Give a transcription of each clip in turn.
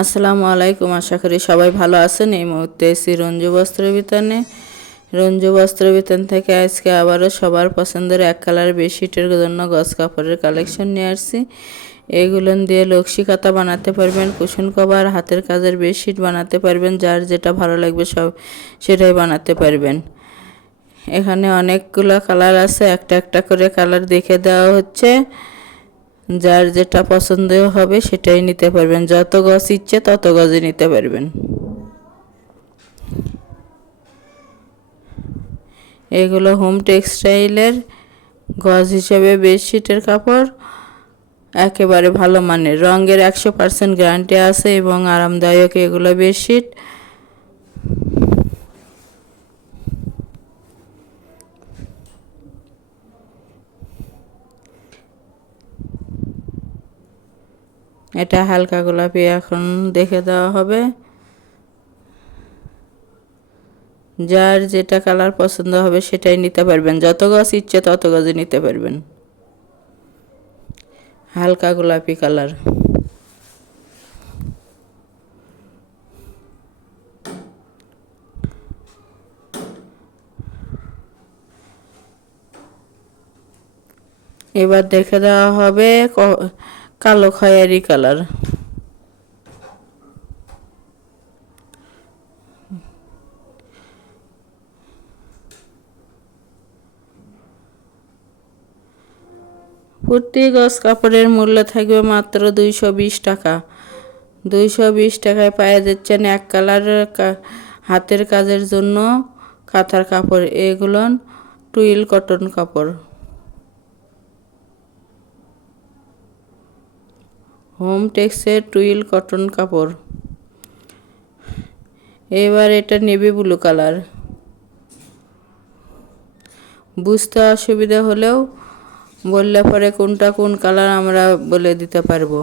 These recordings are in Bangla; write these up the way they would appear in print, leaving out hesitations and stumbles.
আসসালামু আলাইকুম, আশা করি সবাই ভালো আছেন। এই মুহূর্তে এসি রঞ্জু বস্ত্র বিতানে। রঞ্জু বস্ত্র বিতান থেকে আজকে আবারও সবার পছন্দের এক কালার বেডশিটের জন্য গজ কাপড়ের কালেকশন নিয়ে আসছি। এগুলো দিয়ে লক্সি কাঁথা বানাতে পারবেন, কুশন কভার, হাতের কাজের বেডশিট বানাতে পারবেন, যার যেটা ভালো লাগবে সব সেটাই বানাতে পারবেন। এখানে অনেকগুলো কালার আছে, একটা একটা করে কালার দেখে দেওয়া হচ্ছে। যার যেটা পছন্দ হবে সেটাই নিতে পারবেন, যত গজ ইচ্ছে তত গজে নিতে পারবেন। এগুলো হোম টেক্সটাইলের গজ হিসেবে বেডশিটের কাপড়, একেবারে ভালো মানের, রঙের 100% গ্যারান্টি আছে এবং আরামদায়ক এগুলো বেডশিট। এটা হালকা গোলাপি এখন দেখে দেওয়া হবে। যার যেটা কালার পছন্দ হবে সেটাই নিতে পারবেন, যত গজ ইচ্ছে তত গজে নিতে পারবেন। হালকা গোলাপি কালার। এবার দেখে দেওয়া হবে কালো খয়েরি কালার। প্রতি গজ কাপড়ের মূল্য থাকবে মাত্র 220 টাকা। 220 টাকায় পাওয়া যাচ্ছেন এক কালার হাতের কাজের জন্য কাঁথার কাপড়। এগুলো টুইল কটন কাপড়, হোম টেক্সের টুইল কটন কাপড়। এবার এটা নেভি ব্লু কালার। বুঝতে অসুবিধা হলেও বললে পরে কোনটা কোন কালার আমরা বলে দিতে পারবো।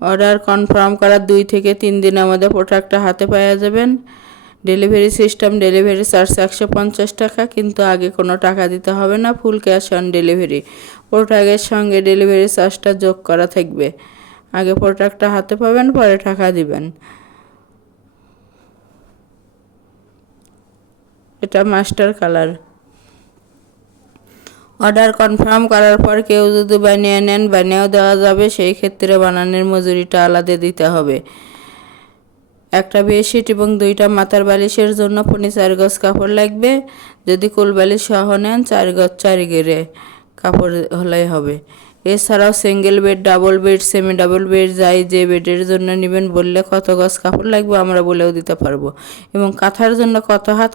অর্ডার কনফার্ম করার 2 থেকে 3 দিনের মধ্যে প্রোডাক্টটা হাতে পাওয়া যাবেন। ডেলিভারি সিস্টেম, ডেলিভারি চার্জ 150 টাকা, কিন্তু আগে কোনো টাকা দিতে হবে না, ফুল ক্যাশ অন ডেলিভারি। প্রোডাক্টের সঙ্গে ডেলিভারি চার্জটা যোগ করা থাকবে। আগে প্রোডাক্টটা হাতে পাবেন, পরে টাকা দিবেন। এটা মাস্টার কালার। অর্ডার কনফার্ম করার পর কেউ যদি বানিয়ে নেন, বানিয়েও দেওয়া যাবে, সেই ক্ষেত্রে বানানোর মজুরিটা আলাদা দিতে হবে। একটা বেডশিট এবং 2টা মাথার বালিশের জন্য 4 গজ কাপড় লাগবে। যদি কোল বালিশ সহ নেন 4 গজ 4 গেরে কাপড় হলেই হবে। এছাড়াও single bed, double bed, semi double bed, যাই যে বেডের জন্য নেবেন বললে কত গজ কাপড় লাগবে আমরা বলেও দিতে পারবো। এবং কাঁথার জন্য কত হাত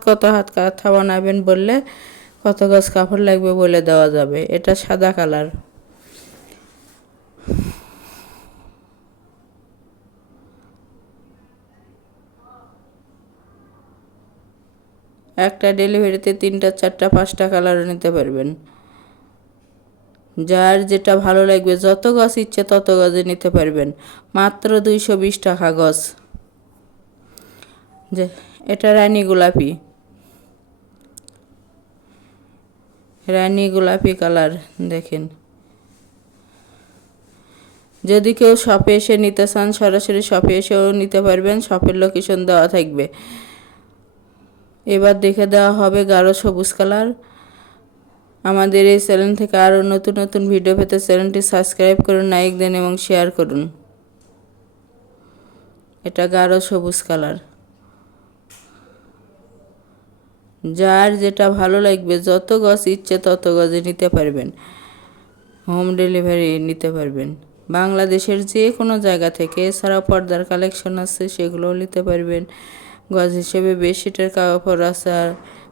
কাঁথা বানাবেন বললে কত গজ কাপড় লাগবে বলে দেওয়া যাবে। এটা সাদা কালার। একটা ডেলিভারিতে 3টা 4টা 5টা কালারও নিতে পারবেন। যার যেটা ভালো লাগবে, যত গজ ইচ্ছে তত গজে নিতে পারবেন, মাত্র 220 টাকা গজ। যে এটা রানী গোলাপি, রানী গোলাপি কালার দেখেন। যদি কেউ শপে এসে নিতে চান সরাসরি শপে এসেও নিতে পারবেন, শপের লোকেশন দেওয়া থাকবে। এবার দেখে দেওয়া হবে গাঢ় সবুজ কালার। আমাদের এই চ্যানেল থেকে আরও নতুন নতুন ভিডিও পেতে চ্যানেলটি সাবস্ক্রাইব করুন, লাইক দেন এবং শেয়ার করুন। এটা গাঢ় সবুজ কালার। যার যেটা ভালো লাগবে, যত গজ ইচ্ছে তত গজে নিতে পারবেন, হোম ডেলিভারি নিতে পারবেন বাংলাদেশের যে কোনো জায়গা থেকে। এছাড়াও পর্দার কালেকশন আছে, সেগুলোও নিতে পারবেন। গজ হিসেবে বেডশিটের কাপড় আছে,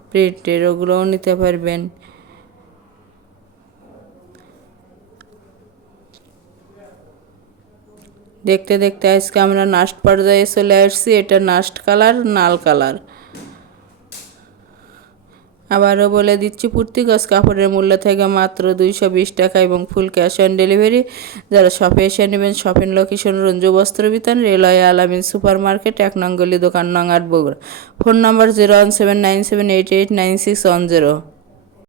প্রিন্টের, ওগুলোও নিতে পারবেন। দেখতে দেখতে আজকে আমরা নাস্ট পর্যায়ে চলে আসছি। এটা নাস্ট কালার, নাল কালার। আবারও বলে দিচ্ছি, প্রতি গজ কাপড়ের মূল্য থেকে মাত্র 220 টাকা এবং ফুল ক্যাশ অন ডেলিভারি। যারা শপে এসে নেবেন, শপিং লোকেশন রঞ্জু বস্ত্র বিতান, রেলওয়ে আলামিন সুপার মার্কেট, 1 নং গলি, দোকান নং 8, বগুড়া। ফোন নম্বর 01797889610।